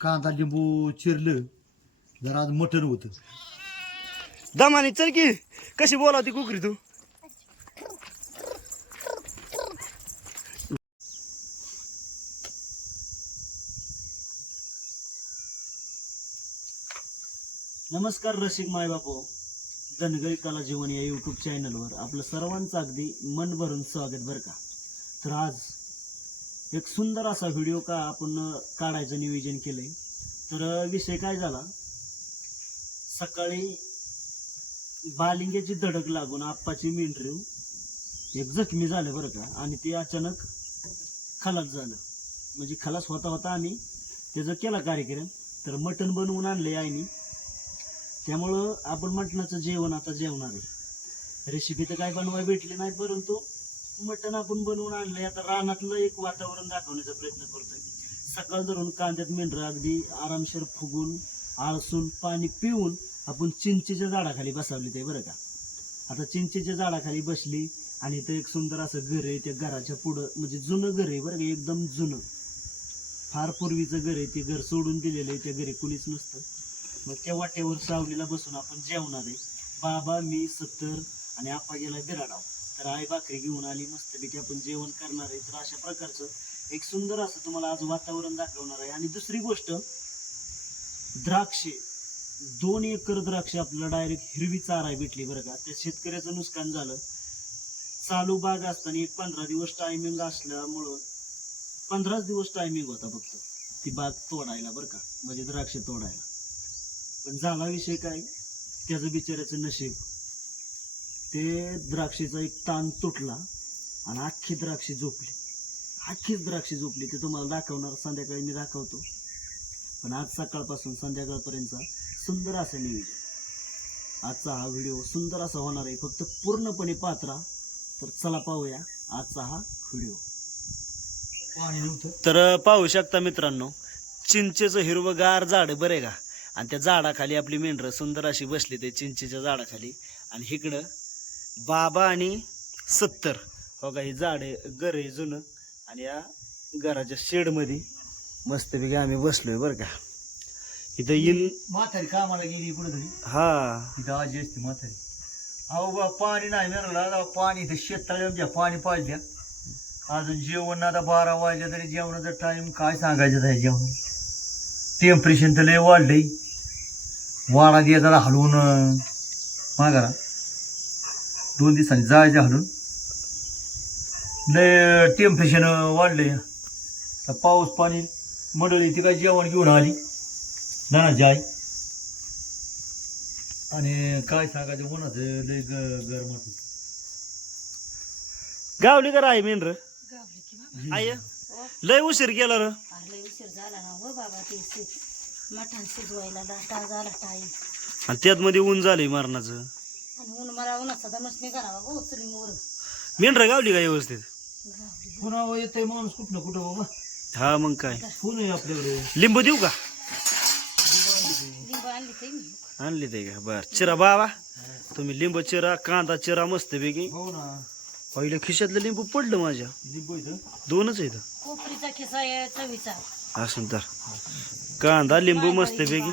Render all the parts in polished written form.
कांदा लिंबू चिरलं. जरा आज मटण होतं. दमानी चल की कशी बोलावती कुकरी तू. नमस्कार रसिक माय बापू, धनगरी कला जीवन या यूट्यूब चॅनलवर आपलं सर्वांचं अगदी मन भरून स्वागत बरं का. तर आज एक सुंदर असा व्हिडिओ आपण काढायचं नियोजन केलंय. तर विषय काय झाला, सकाळी बालिंग्याची धडक लागून आप्पाची मेंढरू एक जखमी झालं बरं का. आणि ते अचानक खलास झालं. म्हणजे खलास होता होता आम्ही त्याचा केला कार्यक्रम. तर मटण बनवून आणले आईनी. त्यामुळं आपण मटणाचं जेवण आता जेवणार आहे. रेसिपी तर काय बनवाय भेटली नाही, परंतु मटण आपण बनवून आणलंय. आता रानातलं एक वातावरण दाखवण्याचा प्रयत्न करतोय. सकाळ धरून कांद्यात मेंढरं अगदी आरामशीर फुगून आळसून पाणी पिऊन आपण चिंचेच्या झाडाखाली बसवली ते बरं का. आता चिंचेच्या झाडाखाली बसली आणि इथं एक सुंदर असं घर आहे. त्या घराच्या पुढं म्हणजे जुनं घर आहे बरं का, एकदम जुनं, फार पूर्वीचं घर आहे. ते घर सोडून दिलेलं आहे, त्या घरी कुणीच नसतं. मग त्या वाटेवर सावलीला बसून आपण जेवणार आहे. बाबा, मी, 70 आणि आप्पा गेला बिराडाव. तर आई भाकरी घेऊन आली, मस्तपैकी आपण जेवण करणार आहे. तर अशा प्रकारचं एक सुंदर असं तुम्हाला आज वातावरण दाखवणार आहे. आणि दुसरी गोष्ट, द्राक्षे 2 एकर द्राक्षे आपल्याला डायरेक्ट हिरवी चाराय भेटली बरं का. त्या शेतकऱ्याचं नुकसान झालं. चालू बाग असताना एक 15 दिवस टायमिंग असल्यामुळं 15 दिवस टायमिंग होता फक्त ती बाग तोडायला बरं का, म्हणजे द्राक्ष तोडायला. पण झाला विषय काय, त्याचं बिचाऱ्याचं नशीब, ते द्राक्षेचा एक ताण तुटला आणि अख्खी द्राक्षी झोपली. अख्खीच द्राक्षी झोपली. ते तुम्हाला दाखवणार, संध्याकाळी मी दाखवतो. पण आज सकाळपासून संध्याकाळपर्यंतचा सुंदर असं नियोजन. आजचा हा व्हिडिओ सुंदर असा होणार आहे, फक्त पूर्णपणे पात्रा. तर चला पाहूया आजचा हा व्हिडिओ. तर पाहू शकता मित्रांनो, चिंचेचं हिरवगार झाड बरे का. आणि त्या झाडाखाली आपली मेंढरं सुंदर अशी बसली ते चिंचेच्या झाडाखाली. आणि इकडं बाबा आणि 70 हो का, ही झाड आहे, घर आहे जुनं. आणि या घराच्या शेडमध्ये मस्तपैकी आम्ही बसलोय बरं का. इथं म्हातारी कामाला गेली कुठेतरी. हा, तिथं आजी असते म्हातारी. अहो बा, पाणी नाही मिळालं. पाणी इथं शेततळ्याच्या पाणी पाजल्या. अजून जेवण आता 12 वाजले तरी जेवणाचा टाइम काय सांगायचं आहे. जेवण टेम्परेचर तर लय वाढलंय. वाडा दिया जरा हलवून माघारा 2 दिवसांनी जायचं हलून. लय टेम्परेचर वाढलंय. पाऊस पाणी मंडळी ती काय जेवण घेऊन आली ना जाय. आणि काय सांगायचं, उन्हाचं लय गरम होतं. गावली का राही मेंढर आय लय उशीर केला र. लय उशीर झाला ना हो बाबा. ते मटण शिजवायला दाटा झाला टाईम. आणि त्यात मध्ये ऊन झालंय मरणाचं. आणि ऊन मला उन्हाचा दमच निघाला बाबा. उचली मोर मेंढर गावली का व्यवस्थित. पुन्हा येतोय माणूस कुठं कुठं बाबा. हा मग काय, फोन आहे आपल्याकडे. लिंबू देऊ का. लिंब आणली ते मी. आणली ते का, बर. चिरा बाबा तुम्ही लिंबू चिरा, कांदा चिरा मस्त पैकी. हो ना, पहिल्या खिशातलं लिंबू पडलं माझ्या. लिंबू इथं 2च आहेत. कोपरीचा खिसा आहे चवीचा. असं तर कांदा लिंबू मस्त पैकी.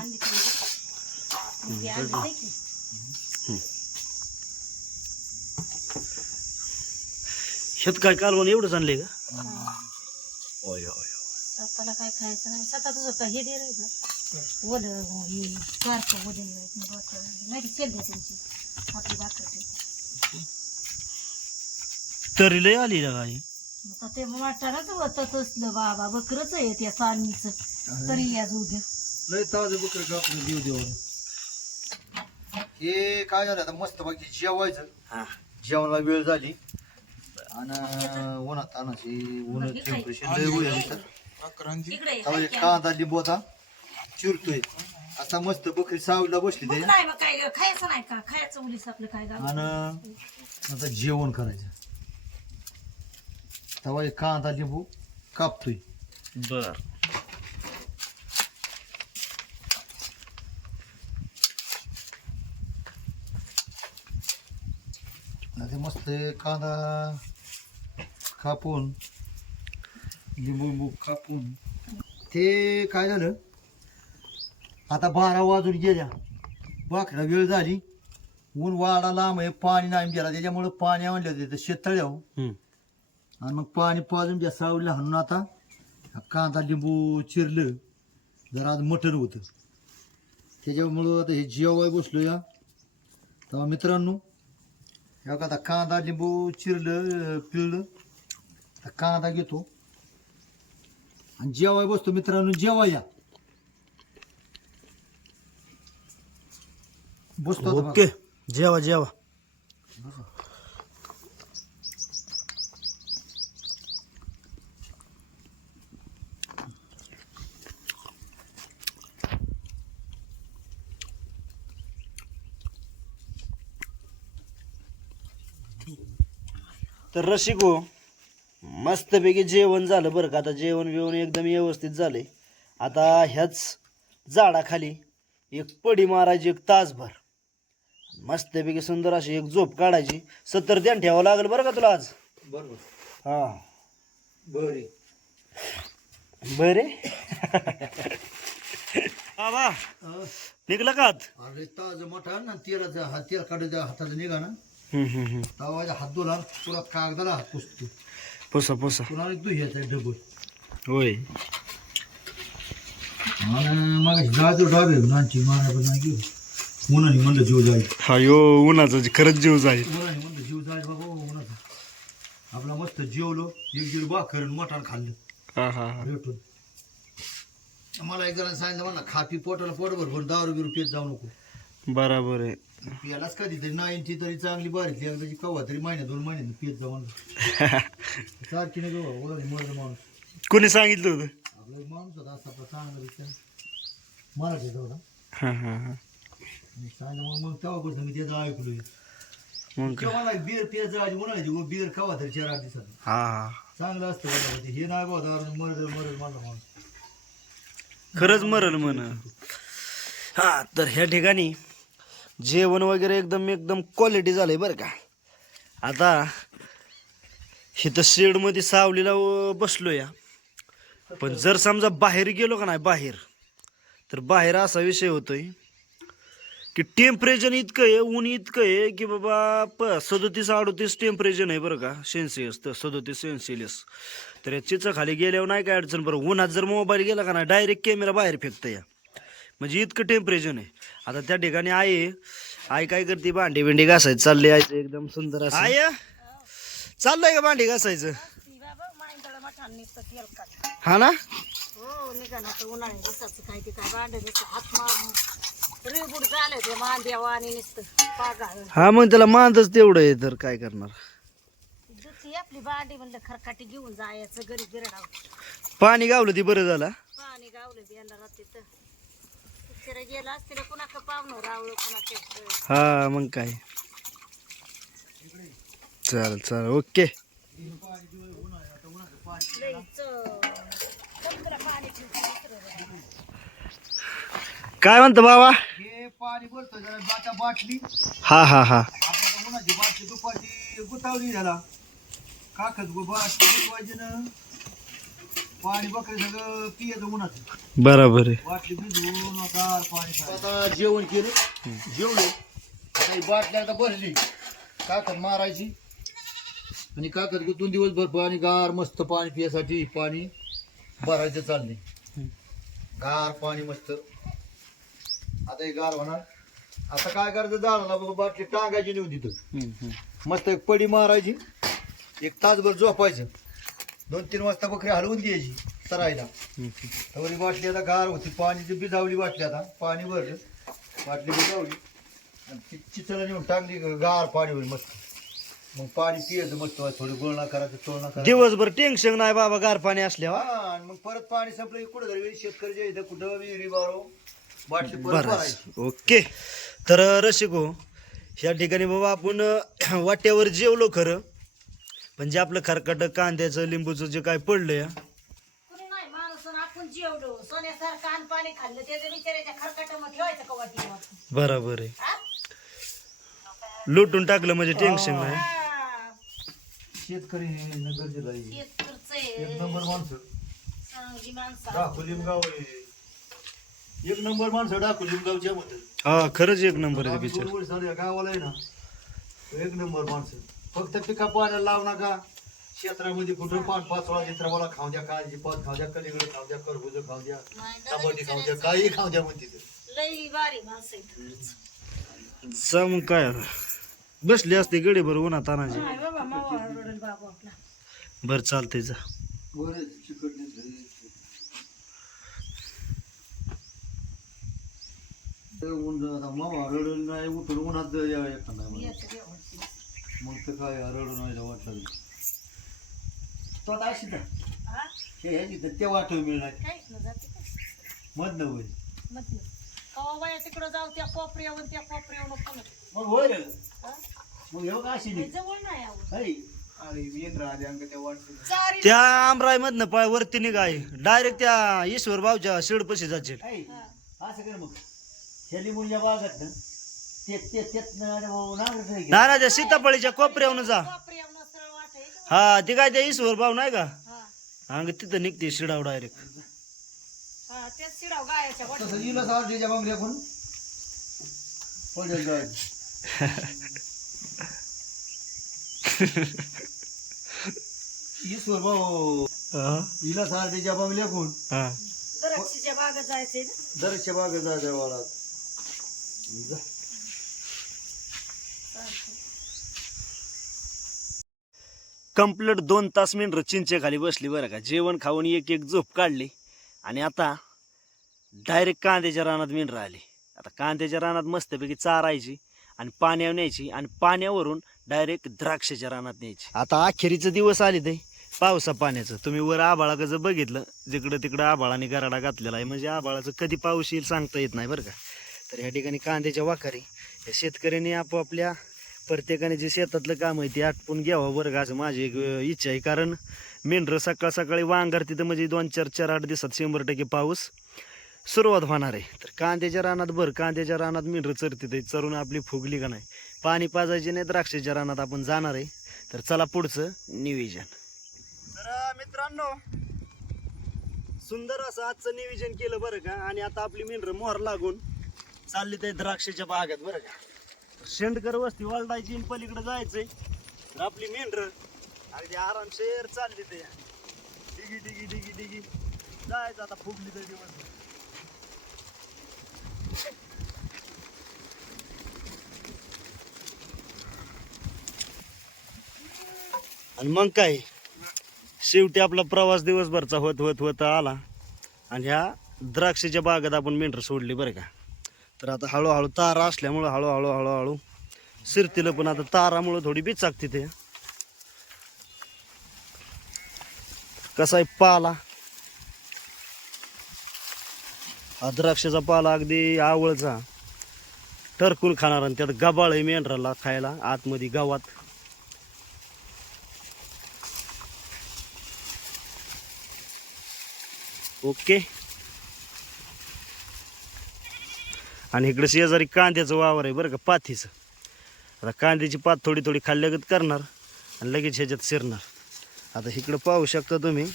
शेत काय कालवण एवढंच आणलंय का. ओय ओय. स्वतःला काय खायचं नाही. स्वतः तुझं काय हे दे रे ओल हे सारखं ओले नाही शेल द्या त्यांची आपली भाकर. तरी लय आली ना काय. आता ते वाटाराच होतं तसलं बाबा. बकरच आहे त्या सानीचं. तरी या उद्या लय ताजं बकरं कापून देऊ देऊ. हे काय झालं आता, मस्त बाकी जेवायचं. हा, जेवणाला वेळ झाली आणि उन्हात तानाची ऊन टेम्परेचर लय होईल. इकडे कांदा लिंबू आता चिरतोय. आता मस्त बकरी सावलीला बसली ते. नाही मग काय खायचं नाही का. खायचं उलीस आपलं काय गाव. आणि आता जेवण करायचं. तेव्हा एक कांदा लिंबू कापतोय. बर. ते मस्त कांदा कापून लिंबू कापून ते काय झालं, आता 12 वाजून गेल्या, बाकरा वेळ झाली, ऊन वाडा लांब आहे, पाणी नाही गेला, त्याच्यामुळं पाणी आणलं तिथं शेततळ्यावर. आणि मग पाणी पाजून ज्या सावलीला हाणून आता कांदा लिंबू चिरलं. जरा आज मटण होतं त्याच्यामुळं आता हे जेवाय बसलो या. तेव्हा मित्रांनो हे बघा आता कांदा लिंबू चिरलं पिळलं, आता कांदा घेतो आणि जेवाय बसतो. मित्रांनो जेवाय या बसतो आता. ओके, जेवा जेवा. तर रसिको मस्तपैकी जेवण झालं बरं का. आता जेवण बिवण एकदम व्यवस्थित झाले. आता ह्याच झाडाखाली एक पडी मारायची 1 तासभर, मस्तपैकी सुंदर अशी एक झोप काढायची. 70 ध्यान ठेवावं लागेल बरं का तुला आज. बरोबर हा बरे बरे बाबा निघलं का आत? अरे ताज मटण ना तेलाचा हात तेल काढायचा हाताचा निघा ना, तवा हात धुला पुरा कागदाला हात पुसतो. पुसा पुसा. पुन्हा धुयाचा डबल. होय मग जायचो डाबे नांची मारा पण नाही घेऊ. उन्हाने म्हणलं जीव जाईल, हा यो उन्हाचा खरंच जीव जाईल. उन्हाने म्हणलं जीव जाईल बाबा उन्हाचा. आपला मस्त जेवलो, 1 भाकर मटण खाल्लं हा हा हा. भेटून. मला एक जणांनी सांगितलं म्हणलं खा पी पोटाला पोटभर पण दारू बिरू पेत जाऊ नको. बराबर आहे. पियालाच कधीतरी नाईनची तरी चांगली बारीतली एकदाची कवा तरी महिन्या 2 महिन्यात पेत जाऊ म्हणलं. सारखी नाही गो ओळखली मर्द माणूस. कोणी सांगितलं होतं? आपला एक माणूस होता असा आपला चांगला विचार मराठीचा होता. हा हा हा. सांगितलं मग तेव्हापासून मी त्याचं ऐकलो. मग काय? मला बिअर पेत जायची उन्हाळ्याची बिअर कवा तरी 4-8 दिवसात हा हा चांगलं असतं बाबा. हे नाही बाबा दारू मरद मरद माझा माणूस. खरंच मरल म्हण. हा तर ह्या ठिकाणी जेवण वगैरे एकदम एकदम क्वालिटी झालंय बरं का. आता इथं शेडमध्ये सावलीला बसलो या. पण जर समजा बाहेर गेलो का नाही बाहेर, तर बाहेर असा विषय होतोय की टेम्परेचर इतकं आहे, ऊन इतकं आहे की बाबा 37-38 टेम्परेचर आहे बरं का, सेल्सिअस. तर 37 सेल्सिअस. तर या चिचा खाली गेल्यावर नाही काय अडचण. बरं उन्हात जर मोबाईल गेला का नाही डायरेक्ट कॅमेरा बाहेर फेकतं या, म्हणजे इतकं टेम्परेचर आहे. आता त्या ठिकाणी आई काय करते, भांडी बिंडी घासायचं चालले आहे एकदम सुंदर असं. आय चाललंय का भांडी घासायचं? हा ना. हो निघाला तर उन्हाळ्या दिवसाचं काय ते काय भांडं नुसतं हात मारून रिबूड झालं ते मांद्यावा आणि नुसतं पागाळ. हा मग त्याला मानतच तेवढं आहे, तर काय करणार. दुसरी आपली भांडी म्हणलं खरकाटी घेऊन जायचं घरी बिरडाव. पाणी गावलं ती बरं झालं. पाणी गावलं येणार तिथं तिकडे गेला असतील कुणाकडे पाहुणं रावलं कुणाकडे. हा मग काय. चालेल चालेल ओके. काय म्हणतो बाबा? हे पाणी बोलतो जरा बाटा बाटली. हा हा हा. आपल्याला उन्हाची बाटली दुपारची गुतावली झाला काकच बाटली गुतवायची ना, पाणी बकरी सगळं पियाचं उन्हाचं. बरोबर आहे. बाटली भिजवून आता पाणी. आता जेवण केलं, जेवलो. आता ही बाटली आता भरली, काकत मारायची आणि काकत गुतून दिवसभर पाणी गार मस्त पाणी पियासाठी पाणी भरायचं चाललंय. गार पाणी मस्त. आता हे गार होणार. आता काय करायचं, झाडाला बाटली टांगायची नेऊन तिथं मस्त एक पडी मारायची, 1 तासभर झोपायचं, 2-3 वाजता बकरी हलवून द्यायची चरायला. तर बाटली आता गार होती, पाणी भिजावली बाटली. आता पाणी भरलं, बाटली भिजावली आणि चिचला नेऊन टाकली, गार पाणी होईल मस्त. मग पाणी पियायचं मस्त, थोडं गोळणा करायचं चोळणा करायचं. दिवसभर टेन्शन नाही बाबा गार पाणी असल्यावर. हा आणि मग परत पाणी संपलं की कुठं तरी शेतकऱ्याच्या इथं कुठं विहिरी बारो बाटली परत भरायची. ओके. तर रसिको ह्या ठिकाणी बाबा आपण वाट्यावर जेवलो खरं, पण जे आपलं खरकट कांद्याचं लिंबूचं जे काय पडलं या, कुणी नाही माणूस आपण जेवलो सोन्यासारखं अन्न पाणी खाल्लं त्याच्या बिचाऱ्याच्या खरकाटामध्ये ठेवायचं का वाटीवर. बरोबर आहे. लुटून टाकलं म्हणजे टेन्शन नाही. शेतकरी हे नगर जिल्हा आहे. शेतकरचं एक आहे. नंबर माणसं. चांगली माणसं. दाखवलीम गाव आहे. एक नंबर माणसं टाकून गावच्या मध्ये हा खरंच एक नंबर आहे आम्ही बिचार. 2 वर्ष झाले गावाला आहे ना, एक नंबर माणसं. फक्त पिका पाण्याला लावू नका. क्षेत्रामध्ये कुठं पान पाचोळा चित्रवाला खाऊ द्या, काळजी पात खाऊ द्या, कलिगड खाऊ द्या, करबुज खाऊ द्या, टमाटे खाऊ द्या, काही खाऊ द्या म्हणते ते. लई भारी माणसं आहेत. जा मग काय बसली असते गडी बरं उन्हा तानाची. नाही बाबा मावा रडेल बाबा आपला. बरं चालतंय जा. बरं चिकट नाही. मामा रडून नाही उठून उन्हात येत नाही मला. याचं व्यवस्थित. मग तर काय रडून व्हायला वाटलं तो आता अशी तर हा? ह्याची तर ते वाटव मिळणार काहीच न जाते का? मधनं होईल. मधलं. कवा बाया तिकडं जाऊ त्या कोपऱ्यावर त्या कोपऱ्यावर पुन्हा. मग होईल हा? मग येऊ का अशी नाही जवळ नाही आवड. हाय. अरे येत राहते अंक त्या वाटत चारी त्या आमराई मधनं पाय वरती निघाय डायरेक्ट त्या ईश्वर भाऊच्या शिडपशी जायचे. असं कर मग शेली मुलीच्या बागात ना नाही ना त्या सीताफळीच्या कोपऱ्यावरून जा. कोपऱ्यावर सरळ वाट आहे. हा ती काय त्या ईश्वर भाऊ नाही का हा. अंग तिथं निघते शिडाव डायरेक्ट. हा तेच शिडाव गायाच्या वाट. तसं येईल सावरच्या बांगड्या पण पडेल जाय. ईश्वर भाऊ हिला सारथीच्या बांगल्या कोण द्राक्षीच्या बागा जायचंय ना. दरच्या बागेत जायचं वाळात. कंप्लीट 2 तास मिनरं चिंचे खाली बसली बरं का. जेवण खाऊन एक एक झोप काढली आणि आता डायरेक्ट कांद्याच्या रानात मिनरं आली. आता कांद्याच्या रानात मस्तपैकी चारायची आणि पाण्यावर न्यायची आणि पाण्यावरून डायरेक्ट द्राक्षाच्या रानात न्यायची. आता अखेरीचं दिवस आले ते पावसा पाण्याचं. तुम्ही वर आभाळाकडं जर बघितलं जिकडं तिकडं आभाळाने गराडा घातलेला आहे. म्हणजे आभाळाचं कधी पाऊस येईल सांगता येत नाही बरं का. तर ह्या ठिकाणी कांद्याच्या वाखारी या शेतकऱ्यांनी आपापल्या प्रत्येकाने जे शेतातलं काम आहे ते आटपून घ्यावं बरं का, असं माझी एक इच्छा आहे. कारण मेंढरं सकाळ सकाळी वांगर तिथं म्हणजे 2-4-4-8 दिवसात 100% पाऊस सुरुवात होणार आहे. तर कांद्याच्या रानात कांद्याच्या रानात मेंढरं चरते ते चरून आपली फुगली का नाही पाणी पाजायचे नाही. द्राक्षाच्या रानात आपण जाणार आहे. तर चला पुढचं नियोजन. तर मित्रांनो सुंदर असं आजचं नियोजन केलं बरं का. आणि आता आपली मेंढरं मोहर लागून चालली ते द्राक्षाच्या बागात बरं का. शेंडकर वस्ती वळडायची आणि पलीकडे जायचंय. तर आपली मेंढरं अगदी आरामशीर चालली ते डिगी डिगी डिगी डिगी जायचं आता फुगली तर दिवस. आणि मग काय शेवटी आपला प्रवास दिवसभरचा होत आला आणि ह्या द्राक्षाच्या बागेत आपण मेंढरं सोडली बरं का. तर आता हळूहळू तारा असल्यामुळं हळूहळू शिरतील. पण आता तारामुळं थोडी बिचाकते ते. कसा आहे पाला हा द्राक्षाचा पाला अगदी आवळचा टरकून खाणार आणि त्यात गबाळ आहे मेंढराला खायला आतमध्ये गावात. ओके. आणि इकडे शेजारी कांद्याचं वावर आहे बरं का पाथीचं. आता कांद्याची पात थोडी थोडी खाल्ल्यागत करणार आणि लगेच ह्याच्यात शिरणार. आता इकडं पाहू शकता तुम्ही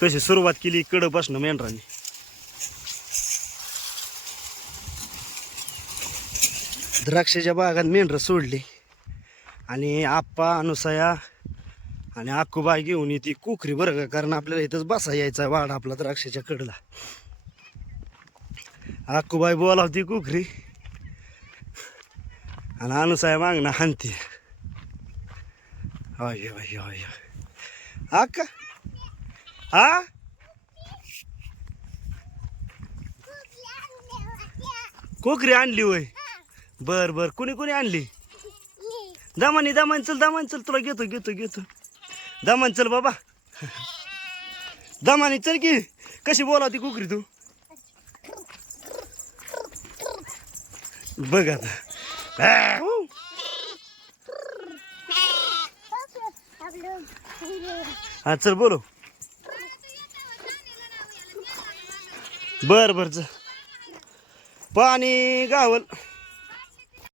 कशी सुरुवात केली कडपासनं मेंढरांनी. द्राक्षाच्या बागात मेंढरं सोडली आणि आप्पा अनुसया आणि आक्कूबाई घेऊन येते कुकरी बरं का. कारण आपल्याला इथंच बसा यायचा वाडा आपला द्राक्षाच्या कडला. आक्कूबाई बोलावती कुकरी आणि अनुसया मागणं हानती. होय होय होय आक्का हा कोकरी आणली होय. बर बर कुणी कुणी आणली. दमानी चल तुला घेतो दमान चल बाबा. दमानी चल की. कशी बोलावती कुकरी तू बघ आता. हा चल बोलो. बर चल पाणी गावल.